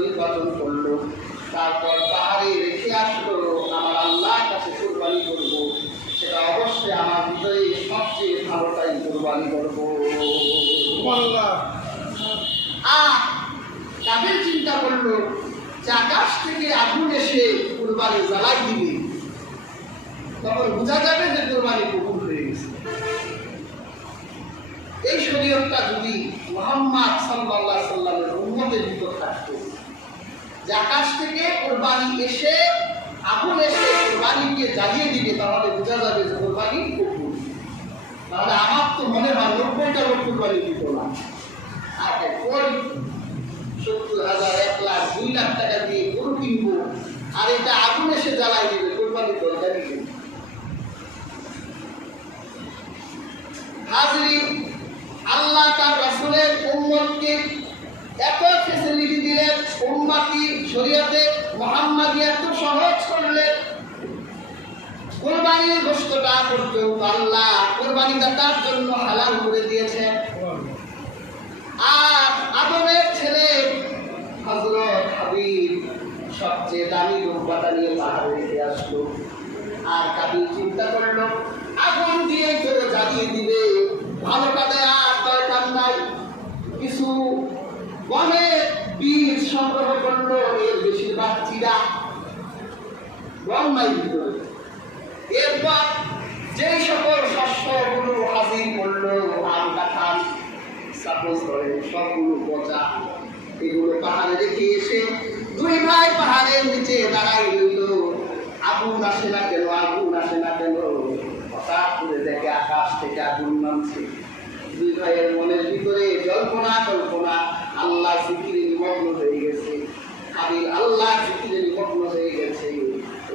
নির্বাচন করলো, তারপর পাহাড়ে রেখে আসলো আমার আল্লাহর কাছে কুরবানি করব, সেটা অবশ্যই আমার হৃদয়ে সবচেয়ে ভালোটাই কুরবানি করবো। কাদের চিন্তা করলো যে আকাশ থেকে আগুন এসে কুরবানি জ্বালাই দিবে, তখন বোঝা যাবে যে কুরবানি কবুল হয়ে গেছে। এই শরীয়তটা যদি মুহাম্মদ সাল্লাল্লাহু আলাইহি সাল্লামের উম্মতের ভিতর থাকতো, যে আকাশ থেকে কুরবানি এসে আগুন এসে কুরবানিকে জ্বালিয়ে দিবে, তাহলে বোঝা যাবে যে কুরবানি কবুল। তাহলে আমার তো মনে হয় 90টা লোক কুরবানি দিত না, আর ওই 70,000, 1 লাখ, 2 লাখ টাকা দিয়ে গরু কিনবো, আর এটা আগুন এসে জ্বালাই দিবে, কুরবানির দরকারই নেই। হাজরিন, আল্লাহ তার রাসূলের উম্মতকে এত ফ্যাসিলিটি দিলেন, উম্মতি শরীয়তে মুহাম্মাদি এত সহজ করলেন, কুরবানির গোশতটা পর্যন্ত আল্লাহ কুরবানি দাতার জন্য হালাল করে দিয়েছেন। আর আদমের ছেলে হযরত হাবিব সবচেয়ে দামি দুম্বাটা নিয়ে পাহাড়ে রেখে আসলো, আর কাবিল চিন্তা করলো আগুন দিয়ে কেউ জ্বালিয়ে দিবে, ভালো কাজে আর দরকার নাই। কিছু বনের বীজ সংগ্রহ করলো, এর বেশিরভাগ চিরা বন্যায় ভিতরে। এরপর যেই সকল শস্যগুলো হাজির করলো, আম কাঁঠাল সাপোজ ধরে সবগুলো পচা, এগুলো পাহাড়ে রেখে এসে দুই ভাই পাহাড়ের নিচে দাঁড়াই রইল। আগুন আসে না কেন, আগুন আসে না কেন, হঠাৎ করে দেখে আকাশ থেকে আগুন নামছে। দুই ভাইয়ের মনের ভিতরে জল্পনা কল্পনা, আল্লাহ জিকিরে নিমগ্ন হয়ে গেছে। হাবিল আল্লাহ জিকিরে নিমগ্ন হয়ে গেছে।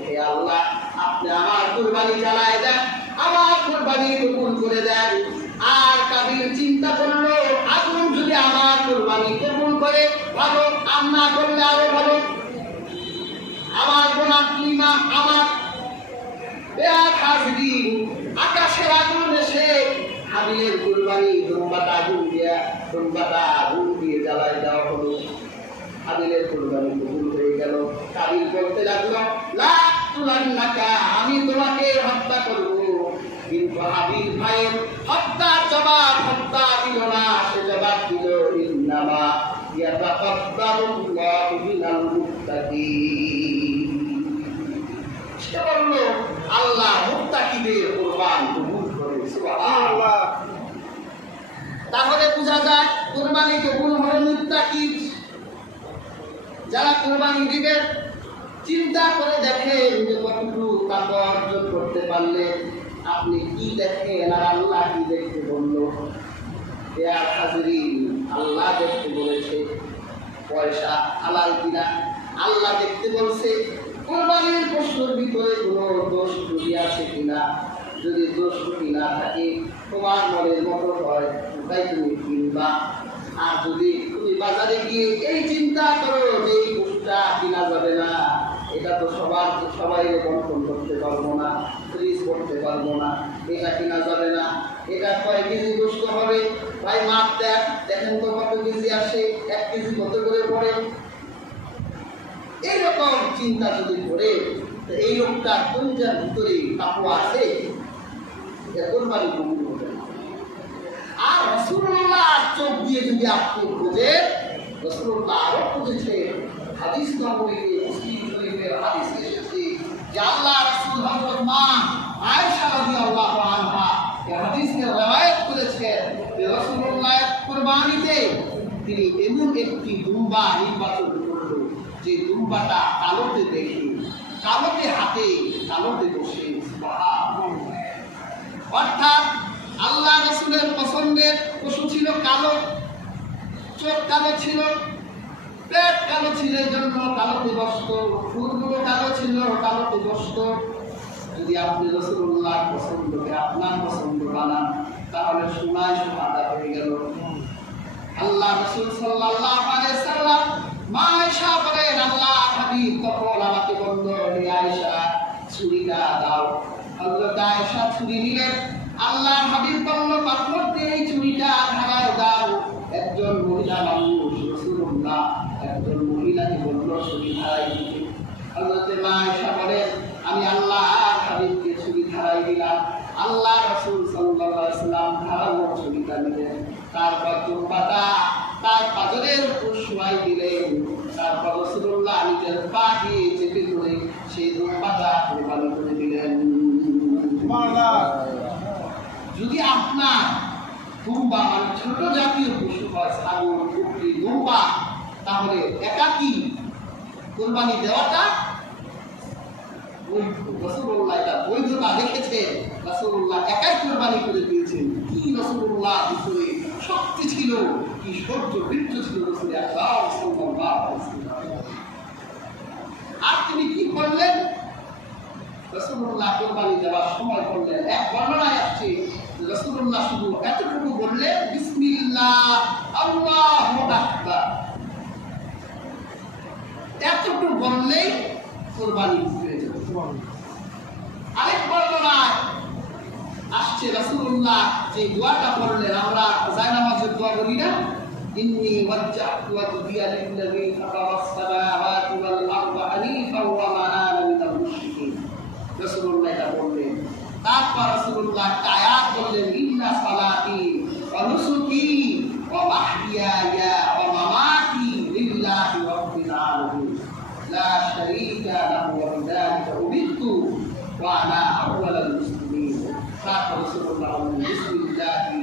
হে আল্লাহ, আপনি আমার কুরবানি চালায় দেন, আমার কুরবানি কবুল করে দেন। আর কাবিল চিন্তা করলো আগুন যদি আমার কুরবানি কবুল করে ভালো, আর না করলে আরো ভালো, আমার গোনাহ কিমা আমার হাজরিন। আকাশের আগুন এসে হাবিলের কুরবানি দুম্বাটা আগুন দিয়ে জ্বালায় দেওয়া হলো। হাবিলের কুরবানি কবুল হয়ে গেল। কাবিল বলতে লাগলো লা তুলান্নাকা, আমি তোমাকে হত্যা করব। কিন্তু হাবিল ভাইয়ের হত্যার জবাব হত্যা দিল না, সে জবাব দিল ইন্নামা ইয়াতাকাব্বালুল্লাহু মিনাল মুত্তাকিন। সে বলল আল্লাহ মুত্তাকিদের কুরবান কবুল করে। সুবহানাল্লাহ। তাহলে বোঝা যায় কুরবানি কবুল হলো মুত্তাকি যারা কুরবানি দিবে। চিন্তা করে দেখেন যে কতটুকু তাকওয়া অর্জন করতে পারলে আপনি কি দেখেন আর আল্লাহ কি দেখতে বলল। আল্লাহ দেখতে বলেছে পয়সা হালাল কিনা, আল্লাহ দেখতে বলছে কুরবানির পশুর ভিতরে কোনো দোষ ত্রুটি আছে কিনা। যদি দোষ ত্রুটি না থাকে, তোমার মনের মতো হয়, তাই তুমি কিনবা। আর যদি তুমি বাজারে গিয়ে এই চিন্তা করো যে এই পশুটা কিনা যাবে না, এটা তো সবাই বন্টন করতে পারবো না, ফ্রিজ করতে পারবো না, এটা কিনা যাবে না, এটা কয় কেজি গোশত হবে, ভাই মাপ দেখেন তো কত কেজি আসে, 1 কেজি কত করে পড়ে। এইরকম চিন্তা যদি করে, এই লোকটা কোনটার ভিতরে তাকওয়া আছে, কুরবানি কবুল হবে না। আর রাসূলুল্লাহ চোখ দিয়ে যদি আপনি খোঁজেন, রাসূলুল্লাহ আরো খুঁজেছেন। হাদিস নববীতে মুসলিম শরীফের হাদিস এসেছে যে আল্লাহ রাসূল হযরত মা আয়েশা রাদিয়াল্লাহু আনহা এই হাদিসকে রওয়ায়াত করেছেন যে রাসূলুল্লাহ কুরবানিতে তিনি এমন একটি দুম্বা নির্বাচন করলেন যে দুম্বাটা কালোতে দেখে, কালোতে হাতে, কালোতে বসে। সুবহানাল্লাহ। অর্থাৎ আল্লাহ রাসূলের পছন্দের পশু ছিল কালো, চোখ কালো ছিল, পেট কালো ছিল, জন্য কালোতে বসত, ফুলগুলো কালো ছিল, কালোতে বসত। যদি আপনি রাসূলুল্লাহ পছন্দকে আপনার পছন্দ বানান, তাহলে সোনায় সোহাদা হয়ে গেল। আল্লাহ রাসূল সাল্লাল্লাহু আলাইহি সাল্লাম মা আয়েশা বলেন, আল্লাহ হাবিব তখন আমাকে বলল, হে আয়েশা ছুরিটা দাও। হযরত আয়েশা ছুরি নিলেন। আল্লাহ হাবিব বলল, পাথর দিয়ে এই ছুরিটা ঢালায় দাও। একজন মহিলা মানুষ রাসূলুল্লাহ একজন মহিলাকে ছুরি ধারাই দিতে। হযরতে মা আয়েশা বলেন, আমি আল্লাহর হাবিবকে ছুরি ধারাই দিলাম। আল্লাহ রাসূল সাল্লাল্লাহু আলাইহি ওয়াসাল্লাম ধারালো ছুরিটা নিলেন, তারপর দুম্বাটা তার পাজরের উপর শোয়াই দিলেন। তারপর রাসূলুল্লাহ নিজের পা দিয়ে চেপে ধরে সেই দুম্বাটা কুরবানি করে দিলেন। যদি আপনার দুম্বা মানে ছোট জাতীয় পশু হয়, ছাগল, বকরি, দুম্বা, তাহলে একাকী কুরবানি দেওয়াটা বৈধ। রাসূলুল্লাহ এটা বৈধতা দেখেছে, রাসূলুল্লাহ একাই কুরবানি করে দিয়েছেন। কি রাসূলুল্লাহ ভিতরে শক্তি ছিল, কি শৌর্য বীর্য ছিল রাসূল আকরাম সাল্লাল্লাহু আলাইহি ওয়াসাল্লাম। আর তিনি কি করলেন? রাসূলুল্লাহ কুরবানি দেওয়ার সময় করলেন, এক বর্ণনায় আসছে রাসূলুল্লাহ শুধু এতটুকু বললেন, বিসমিল্লাহ আল্লাহু আকবার। এতটুকু বললেই কুরবানি হয়ে যাবে। আরেক বর্ণনায় আসছে রাসূলুল্লাহ যে দোয়াটা পড়লেন, আমরা জায়নামাজের দোয়া বলি না, ইন্নী ওয়াজ্জাহতু ওয়াজহিয়া লিল্লাযী ফাতারাস সামাওয়াতি ওয়াল আরদা হানিফাও ওয়া মা আনা মিনাল মুশরিকিন। রাসূলুল্লাহ এটা বললেন। তারপর রাসূলুল্লাহ আয়াত বললেন, ইন্না সালাতি ওয়া নুসুকি ওয়া মাহইয়ায়া ওয়া মামাতি লিল্লাহি রাব্বিল আলামিন লা শারীকা লাহু ওয়া বিযালিকা উমিরতু ওয়া আনা আউওয়ালুল মুসলিমিন। তারপর রাসূলুল্লাহ বললেন, বিসমিল্লাহি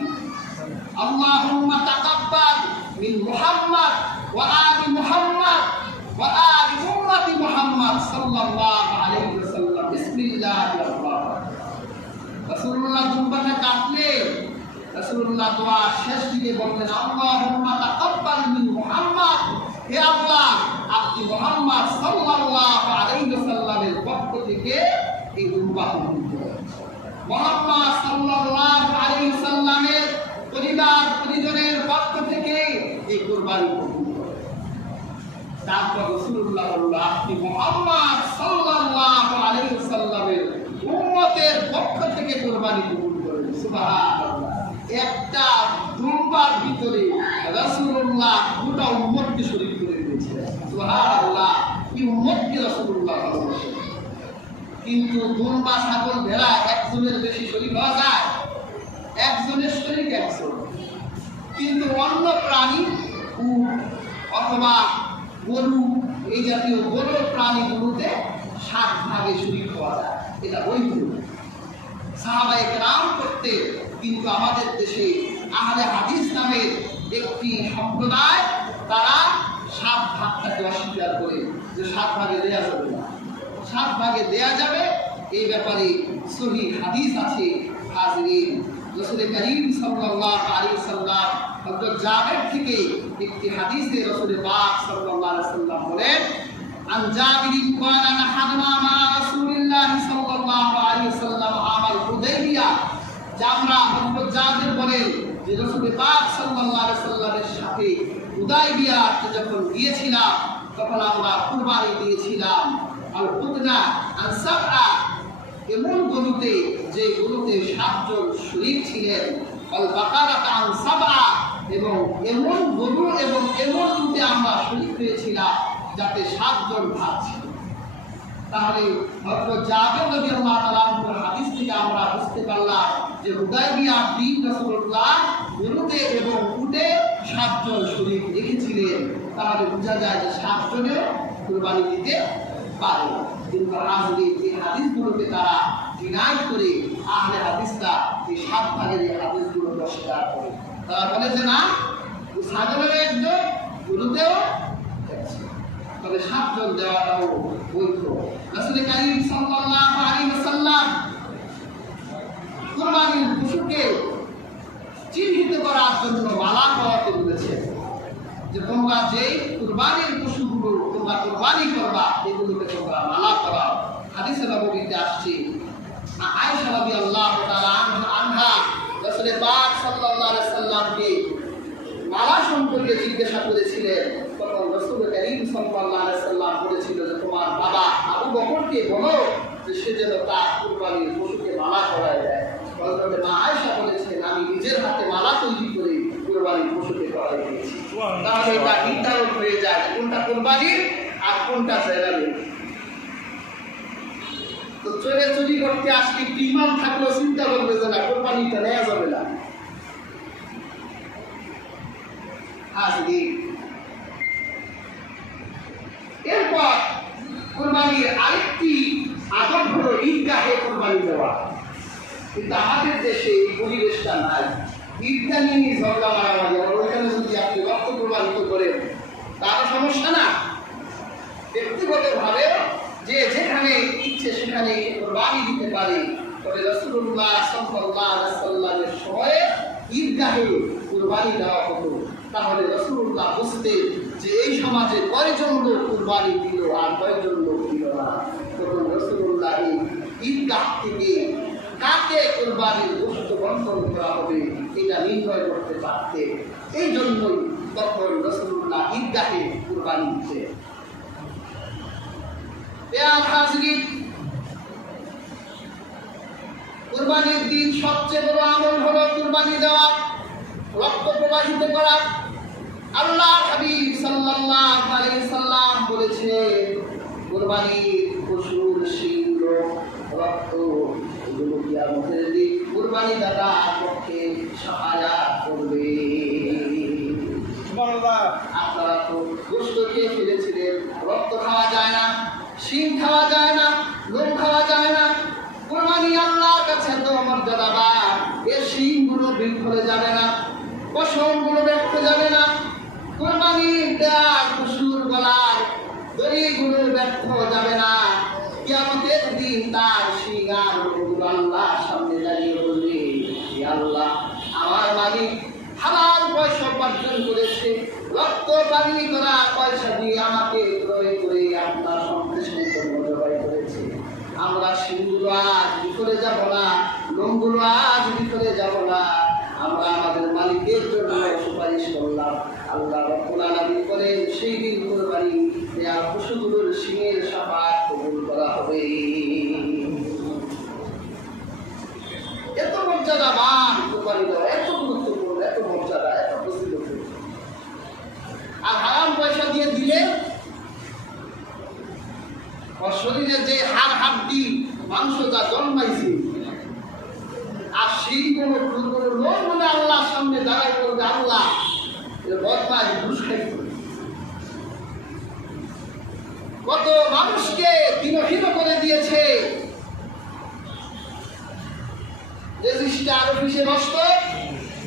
আল্লাহুম্মা তাকাব্বাল মিন মুহাম্মাদ ওয়া আলি মুহাম্মাদ ওয়া আলি উম্মতি মুহাম্মাদ সাল্লাল্লাহু আলাইহি ওয়াসাল্লাম। বিসমিল্লাহি আল্লাহু রাসূলুল্লাহ দুম্বাটা কাটলেন। রাসূলুল্লাহ দোয়া শেষ দিকে বললেন, আল্লাহুম্মা তাকাব্বাল মিন মুহাম্মাদ, হে আল্লাহ আপনি মুহাম্মদ সাল্লাল্লাহু আলাইহি ওয়াসাল্লামের পক্ষ থেকে এই দুম্বা কবুল করুন। মুহাম্মদ সাল্লাল্লাহু আলাইহি ওয়াসাল্লামের পরিবার পরিজনের পক্ষ থেকে এই কুরবানি কবুল করুন। তারপর রাসূলুল্লাহ বললেন, আপনি মুহাম্মদ সাল্লাল্লাহু আলাইহি ওয়াসাল্লামের উম্মতের পক্ষ থেকে কুরবানি কবুল করেন। সুবহানাল্লাহ। একটা দুম্বার ভিতরে রাসূলুল্লাহ গোটা উম্মতকে শরীক করে দিয়েছিলেন। সুবহানাল্লাহ। কি উম্মতকে রাসূলুল্লাহ ভালোবাসেন। কিন্তু দুম্বা, ছাগল, ভেড়া একজনের বেশি শরীক হওয়া যায়? একজনের শরীক একজন। কিন্তু অন্য প্রাণী, উট অথবা গরু, এই জাতীয় বড় প্রাণীগুলোতে 7 ভাগে শরীক হওয়া যায়। এটা বৈধ। সাহাবায়ে কেরাম করতে, কিন্তু আমাদের দেশে আহলে হাদিস নামের একটি সম্প্রদায়, তারা 7 ভাগটাকে অস্বীকার করে, যে 7 ভাগে দেয়া যাবে না। 7 ভাগে দেয়া যাবে এই ব্যাপারে সহিহ হাদিস আছে। হাজিরিন, রাসূল করিম সাল্লাল্লাহু আলাইহি ওয়াসাল্লাম হযরত জাবের থেকে একটি হাদিসে রাসূল পাক সাল্লাল্লাহু আলাইহি ওয়াসাল্লাম বলেন, আন জাবির ক্বালা নাহাদনা মা রাসূলিল্লাহ সাল্লাল্লাহু আলাইহি ওয়াসাল্লাম আমাল হুদাইবিয়া। আমরা হযরত জাবির বলেন যে রাসূল পাক সাল্লাল্লাহু আলাইহি ওয়াসাল্লামের সাথে হুদাইবিয়াতে যখন গিয়েছিলাম, তখন আমরা কুরবানি দিয়েছিলাম আল হুদনা আন সাবআ, এমন গরুতে যে গরুতে 7 জন শরীক ছিলেন, আল বাকারাতা আন সাবআ, এবং এমন গরু এবং এমন উটে আমরা শরীক হয়েছিলাম যাতে 7 জন ভাগ ছিল। তাহলে হযরত জাবের রাদিয়াল্লাহু তাআলা আনহুর হাদিস থেকে আমরা বুঝতে পারলাম যে হুদাইবিয়ার দিন রাসূলুল্লাহ গরুতে এবং উটে 7 জন শরীক রেখেছিলেন। তাহলে বোঝা যায় যে 7 জনেও কুরবানি দিতে পারে। কিন্তু হাজির এই হাদিসগুলোকে তারা ডিনাই করে, আহলে হাদিসরা এই 7 ভাগের এই হাদিসগুলোকে অস্বীকার করে। তারা বলে যে না, ছাগলের একজন, গরুতেও একজন, তবে 7 জন দেওয়াটাও বৈধ। রাসূল করিম সাল্লাল্লাহু আলাইহি ওয়াসাল্লাম কুরবানির পশুকে চিহ্নিত করার জন্য মালা পরাতে বলেছেন, যে তোমরা যেই কুরবানির পশুগুলো তোমরা কুরবানি করবা, এগুলোকে তোমরা মালা করাও। হাদিসে নববীতে আসছে, আয়েশা রাদিয়াল্লাহু তাআলা আনহা রাসূল পাক সাল্লাল্লাহু আলাইহি ওয়াসাল্লামকে মালা সম্পর্কে জিজ্ঞাসা করেছিলেন। তখন রাসূল করিম সাল্লাল্লাহু আলাইহি ওয়াসাল্লাম বলেছিল যে তোমার বাবা আবু বকরকে বলো যে সে যেন তার কুরবানির পশুকে মালা করায় দেয়। হযরত মা আয়েশা বলেছেন, আমি নিজের হাতে মালা তৈরি করে কুরবানির পশুকে করাই দিয়েছি। তাহলে এটা নির্ধারণ হয়ে যায় কোনটা কুরবানির আর কোনটা চাইলাবে? তো চোরে চুরি করতে আসলে একটু ইমান থাকলেও চিন্তা করবে যে না কোরবানিটা নেওয়া যাবে না। এরপর কোরবানির আরেকটি আদব হলো ঈদগাহে কোরবানি দেওয়া। কিন্তু আমাদের দেশে এই পরিবেশটা নাই। ঈদগাহ নিয়ে ঝগড়া মারামারি, ওইখানে যদি আপনি রক্ত প্রবাহিত করেন তারও সমস্যা না। ব্যক্তিগতভাবে যে যেখানে ইচ্ছে সেখানে কোরবানি দিতে পারে। তবে রাসূলুল্লাহ সাল্লাল্লাহু আলাইহি ওয়াসাল্লামের সময়ে ঈদগাহে কোরবানি দেওয়া হতো। তাহলে রাসূলুল্লাহ বুঝতেন যে এই সমাজে কয়জন লোক কোরবানি দিল আর কয়জন লোক দিল না। তখন রাসূলুল্লাহ ঈদগাহ থেকে কাকে কোরবানির গোশত বন্টন করা হবে এটা নির্ণয় করতে পারতেন। এই জন্যই তখন রাসূলুল্লাহ ঈদগাহে কোরবানি দিতেন। কুরবানির দিন সবচেয়ে বড় আমল হলো কুরবানি দেওয়া, রক্ত প্রবাহিত করা। আল্লাহ হাবিব সাল্লাল্লাহু আলাইহি সাল্লাম বলেছেন কুরবানির পশুর শিং, রক্ত এগুলো কিয়ামতের দিন কুরবানি দাতার পক্ষে সহায়তা করবে। আপনারা তো গোশত খেয়ে ফেলেছিলেন, রক্ত খাওয়া যায় না, শিং খাওয়া যায় না, লোম খাওয়া যায় না। কোরবানি আল্লাহর কাছে তো মর্যাদাবান। এর শিংগুলো বিফলে যাবে না, পশমগুলো ব্যর্থ যাবে না, কোরবানির দেওয়া পশুর গলার দড়িগুলো ব্যর্থ যাবে না। কিয়ামতের দিন তার শিং আর লোমগুলো আল্লাহর সামনে দাঁড়িয়ে বলবে, হে আল্লাহ, আমার মালিক হালাল পয়সা উপার্জন করেছে, রক্ত পানি করা পয়সা দিয়ে আমাকে ক্রয় করে আপনার সন্তুষ্টির জন্য জবাই করেছে। আমরা শিংগুলো আজ বিফলে যাব না, লোমগুলো আজ বিফলে যাব না। আমরা আমাদের মালিকের জন্য সুপারিশ করলাম। আল্লাহ রাব্বুল আলামিন বলেন সেই দিন কোরবানি দেওয়া পশুগুলোর শিংয়ের শাফাআত কবুল করা হবে। এত মর্যাদাবান কোরবানি দেওয়া, এত গুরুত্বপূর্ণ, এত মর্যাদা, এত ফজিলত। আর হারাম পয়সা দিয়ে দিলে ওর শরীরে যে হাড় হাড্ডি মাংস যা জন্মাইছে আর সেই কোনো লোক বলে আল্লাহর সামনে দাঁড়াই করবে, আল্লাহ বদমাশ ঘুষ খাইছে। কত মানুষকে দিনহীন করে দিয়েছে। রেজিস্ট্রার অফিসে বসত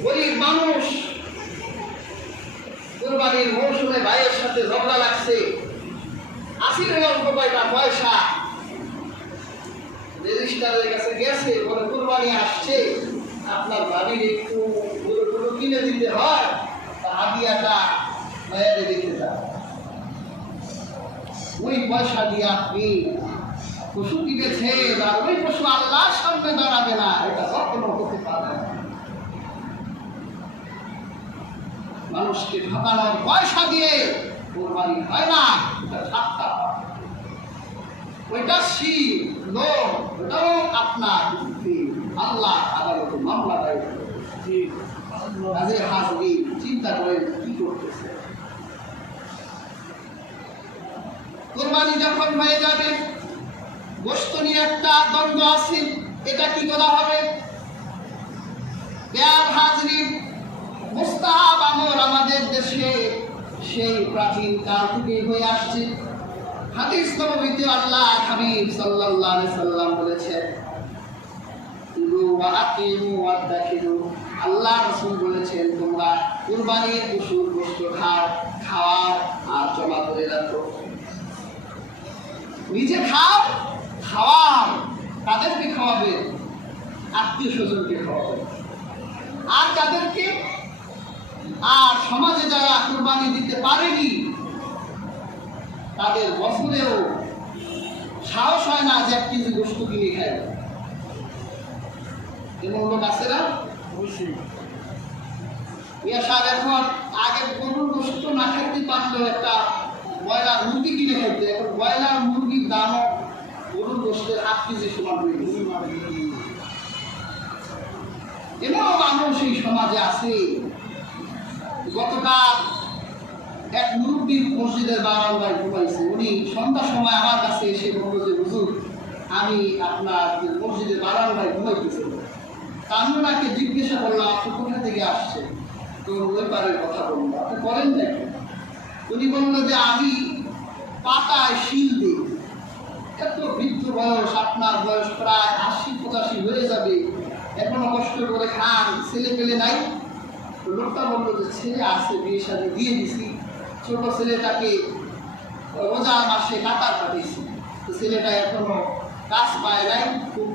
গরিব মানুষ, কুরবানির মৌসুমে ভাইয়ের সাথে ঝগড়া লাগছে, 80 অল্প কয়টা পয়সা রেজিস্ট্রারের কাছে গেছে, বলে কুরবানি আসছে, আপনার বাড়ির একটু গরু কিনে দিতে হয়, হাদিয়াটা ভাইয়ারে দিতে চান। ওই পয়সা দিয়ে আপনি পশু কিনেছে, আর ওই পশু আল্লাহর সামনে দাঁড়াবে না, এটা কখনো হতে পারে না। মানুষকে ঠকানোর পয়সা দিয়ে কোরবানি হয় না, এটা ঠাট্টা। ওইটা শির লোক, ওটাও আপনার আল্লাহ আদালতে মামলা দায়ের করে। হাজরি চিন্তা করে কি করতেছে। কোরবানি যখন হয়ে যাবে, গোশত নিয়ে একটা দ্বন্দ্ব আছে, এটা কি করা হবে? হাজরি মুস্তাহাব আমল আমাদের দেশে সেই প্রাচীন কাল থেকে হয়ে আসছে। হাদিস নববীতে আল্লাহ হাবিব সাল্লাল্লাহু আলাইহি সাল্লাম বলেছেন, কুলু ওয়া আকিমু ওয়া দাখিলু। আল্লাহ রাসূল বলেছেন, তোমরা কুরবানির পশুর গোশত খাও আর জমা করে রাখো। নিজে খাও, খাওয়াও, তাদেরকে খাওয়াবে, আত্মীয় স্বজনকে খাওয়াবে। আর যাদেরকে আর সমাজে যারা কুরবানি দিতে পারেনি তাদের বছরেও সাহস হয় না যে 1 কেজি গোশত কিনে খায়। এমন লোক আছে না? অবশ্যই। এখন আগে গরুর গোশত না খাইতে পারলেও একটা ব্রয়লার মুরগি কিনে খাইতে, এখন ব্রয়লার মুরগির দামও গরুর গোশতের 8 কেজি সমান হয়ে গেছে। এমন মানুষ এই সমাজে আছে। গতকাল এক মুরব্বী মুরব্বীর মসজিদের বারান্দায় ঘুমাইছে। উনি সন্ধ্যার সময় আমার কাছে এসে বলল যে হুজুর, আমি আপনার মসজিদের বারান্দায় ঘুমাইতেছি। আমি ওনাকে জিজ্ঞাসা করলাম আপনি কোথা থেকে আসছে, তো ওই পারের কথা বললো, আপনি করেন নাকি? উনি বললো যে আমি পাতায় শিল দিই। এত বৃদ্ধ বয়স, আপনার বয়স প্রায় 80-85 হয়ে যাবে, এখনো কষ্ট করে খান, ছেলে পেলে নাই? লোকটা বললো যে ছেলে আছে, বিয়ে শাদী দিয়ে দিছি, ছোট ছেলেটাকে রোজার মাসে কাতার পাঠিয়েছি, তো ছেলেটা এখনো কাজ পায় নাই, খুব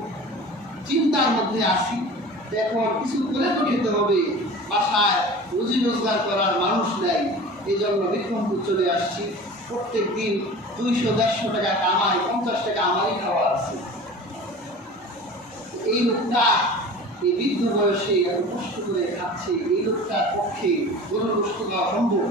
চিন্তার মধ্যে আছি। এখন কিছু করে তো খেতে হবে, বাসায় রুজি রোজগার করার মানুষ নেই, এই জন্য বিক্রমপুর চলে আসছি। প্রত্যেক দিন 200-150 টাকা কামাই, 50 টাকা আমারই খাওয়া আছে। এই লোকটা এই বৃদ্ধ বয়সে এত কষ্ট করে খাচ্ছে, এই লোকটার পক্ষে গরুর গোশত খাওয়া সম্ভব?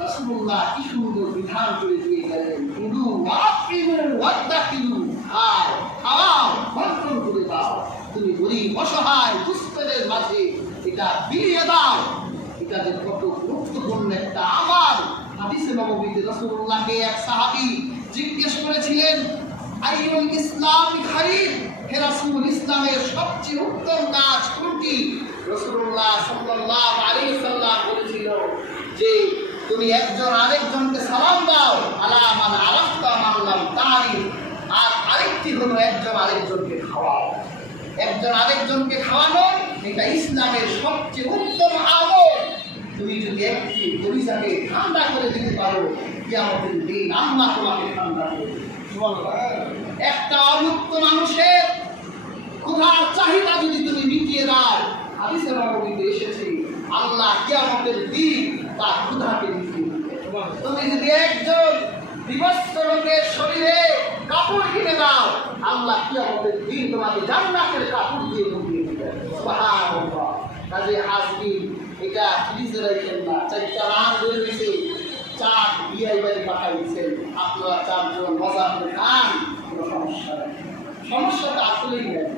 রাসূলুল্লাহ কি সুন্দর বিধান করে দিয়ে গেলেন, কুলু ওয়াকিলু ওয়াদাকিলু, খাও বন্টন করে দাও, তুমি গরিব অসহায় দুস্থদের মাঝে এটা বিলিয়ে দাও। এটা যে কত গুরুত্বপূর্ণ একটা আমল। হাদিসে নববীতে রাসূলুল্লাহকে এক সাহাবী জিজ্ঞেস করেছিলেন, আইয়ুল ইসলামি খাইর, হে রাসূল, ইসলামের সবচেয়ে উত্তম কাজ কোনটি? রাসূলুল্লাহ সাল্লাল্লাহু আলাইহি সাল্লাম বলেছিল যে তুমি একজন আরেকজনকে সালাম দাও, আলা মান আরাফতা মান লাম তারিফ, আর আরেকটি হলো একজন আরেকজনকে খাওয়াও। একজন আরেকজনকে খাওয়ানো এটা ইসলামের সবচেয়ে উত্তম আমল। তুমি যদি একটি পরিচাকে ঠান্ডা করে দিতে পারো, কিয়ামতের দিন আল্লাহ তোমাকে ঠান্ডা করে দেবে। একটা অমুক্ত মানুষের ক্ষুধার চাহিদা যদি তুমি মিটিয়ে দাও, হাদিসে নববীতে এসেছে আল্লাহ কিয়ামতের দিন তার ক্ষুধাকে মিটিয়ে দিবে। তুমি যদি একজন বিবস্ত্র লোকের শরীরে কাপড় কিনে দাও, আল্লাহ কিয়ামতের দিন তোমাকে জান্নাতের কাপড় দিয়ে ঢুকিয়ে দিবে। সুবহানাল্লাহ। কাজে আজকে এটা ফ্রিজে রাখেন না, 4টা রাত ধরে রয়েছে, চার বিয়াই বাড়ি পাঠাই দিচ্ছেন, আপনারা 4 জন মজা করে খান, কোনো সমস্যা নেই। সমস্যাটা আসলেই নেই,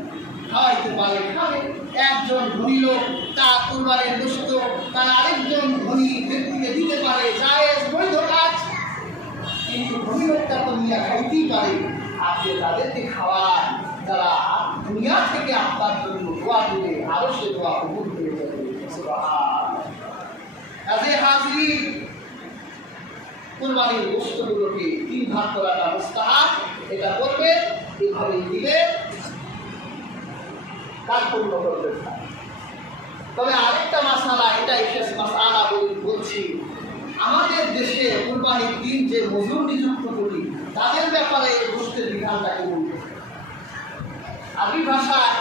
খাওয়াইতে পারে খাবে। একজন ধনী লোক তার কুরবানির গোশত তার আরেকজন ধনী ব্যক্তিকে দিতে পারে, জায়েজ বৈধ কাজ। কিন্তু ধনী লোকটা তো নিয়ে খাইতেই পারে, আপনি তাদেরকে খাওয়ান, তারা দুনিয়া থেকে আপনার জন্য দোয়া দেবে, আরো সে দোয়া কবুল হয়ে যাবে। সুবহানাল্লাহ। কাজে হাজির, কুরবানির গোশতগুলোকে 3 ভাগ করাটা মুস্তাহাব। এটা করবে, এভাবে দিবে, কাজ পূর্ণ করবে। তবে আরেকটা মাসালা, এটা শেষ মাসালা বলছি, আমাদের দেশে কুরবানির দিন যে মজুর নিযুক্ত করি তাদের ব্যাপারে এই গোশতের বিধানটাকে বলবে। আরবি ভাষায়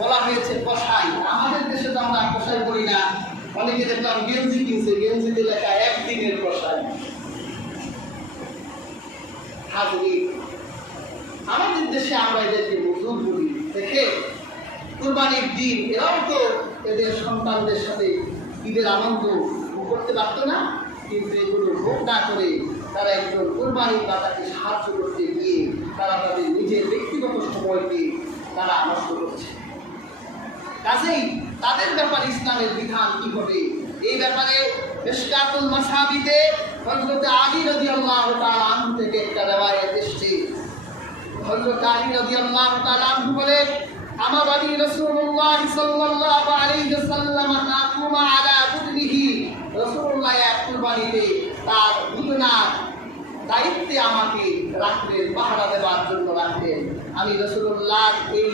বলা হয়েছে কসাই। আমাদের দেশে তো আমরা কসাই বলি না, অনেকে দেখলাম গেঞ্জি কিনছে, গেঞ্জিতে লেখা 1 দিনের কসাই। আমাদের দেশে আমরা এদেরকে মজুর বলি। দেখে কুরবানির দিন এরাও তো এদের সন্তানদের সাথে ঈদের আনন্দ করতে পারত না, কিন্তু এগুলো ভোগ না করে তারা একজন কুরবানির দাতাকে সাহায্য করতে গিয়ে তারা তাদের নিজের ব্যক্তিগত সময়কে তারা নষ্ট করছে। কাজেই তাদের ব্যাপারে ইসলামের বিধান কি হবে, এই ব্যাপারে মিশকাতুল মাসাবিতে হযরত আলী রাদিয়াল্লাহু তাআলা আনহু থেকে একটা রিওয়ায়াত এসেছে। হযরত আলী রাদিয়াল্লাহু তাআলা আনহু বলেন, আমার আলী রাসূলুল্লাহ সাল্লাল্লাহু আলাইহি ওয়াসাল্লাম নাকুমা আলা বুদনিহি, রাসূলুল্লাহ কুরবানিতে তার বুদনার দায়িত্বে আমাকে রাখলেন, পাহারা দেওয়ার জন্য রাখলেন। আমি রাসূলুল্লাহ এই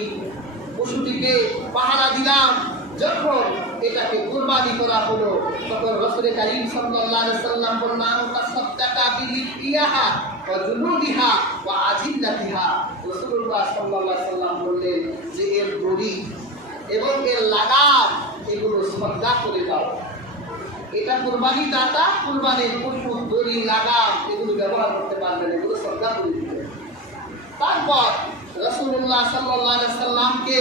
পশুটিকে পাহারা দিলাম। যখন এটাকে কুরবানি করা হলো, তখন রাসূল কারীম সাল্লাল্লাহু আলাইহি ওয়াসাল্লাম বললেন, তাসাদদাকা বিলিয়াহা ওয়া জুনুদিহা ওয়া আজিল্লাতিহা। রাসূলুল্লাহ সাল্লাল্লাহু আলাইহি ওয়াসাল্লাম বললেন যে এর দড়ি এবং এর লাগাম এগুলো সদকা করে দাও। এটা কুরবানি দাতা কুরবানির পশু দড়ি লাগাম এগুলো ব্যবহার করতে পারবেন, এগুলো সদকা করে দিবেন। তারপর রাসূলুল্লাহ সাল্লাল্লাহু আলাইহি ওয়াসাল্লামকে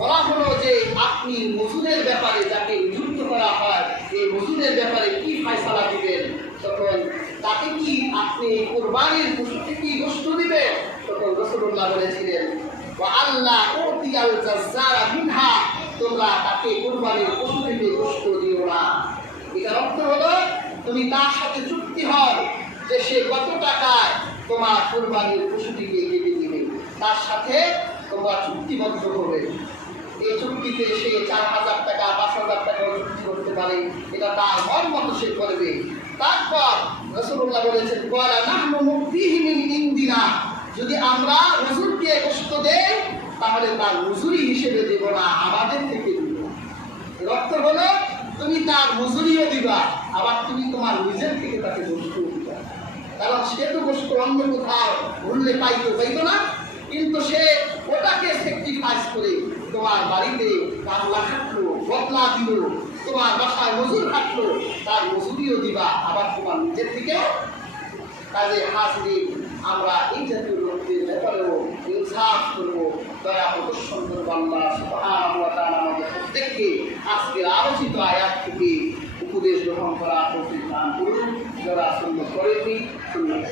বলা হলো যে আপনি মজুদের ব্যাপারে যাকে নিযুক্ত করা হয় এই মজুদের ব্যাপারে কি ফয়সালা দিবেন। তখন তাকে কি আপনি কুরবানির পশুতে কি গোশত দিবেন? তখন রাসূলুল্লাহ বলেছিলেন, ওয়া আল্লাহ উতিয়াল জাজ্জারা মিনহা, তোমরা তাকে কুরবানির পশু থেকে গোশত দিও না। এটা তুমি তার সাথে চুক্তি হও যে সে কত টাকায় তোমার কোরবানির পশুটিকে কেটে দিবে, তার সাথে তোমরা চুক্তিবদ্ধ হবে। এই চুক্তিতে সে 4,000 টাকা 5,000 টাকাও চুক্তি করতে পারে, এটা তার মন মতো সে করবে। তারপর রাসূলুল্লাহ বলেছেন, ওয়ালা নাহনু মুফতিহি মিন ইনদিনা, যদি আমরা হুজুরকে কষ্ট দেই তাহলে তার মজুরি হিসেবে দেব না, আমাদের থেকে দিব। এর অর্থ হলো তুমি তার মজুরিও দিবা, আবার তুমি তোমার নিজের থেকে তাকে গোশতও দিবা। কারণ সে তো গোশত অন্য কোথাও মূল্যে পাইতো না, কিন্তু সে ওটাকে স্যাক্রিফাইস করে তোমার বাড়িতে কামলা খাটলো, বদলা দিল, তোমার বাসায় মজুর খাটলো, তার মজুরিও দিবা, আবার তোমার নিজের থেকেও। কাজে হাজিরে আমরা এই জাতীয় লোকদের ব্যাপারেও ইনসাফ করবো, দয়া প্রদর্শন করবো। আল্লাহ সুবহানাহু ওয়া তাআলা আমাদের প্রত্যেককে আজকের আলোচিত আয়াত থেকে উপদেশ গ্রহণ করা তৌফিক দান করুন। যারা সুন্নাত করেনি সুন্নাত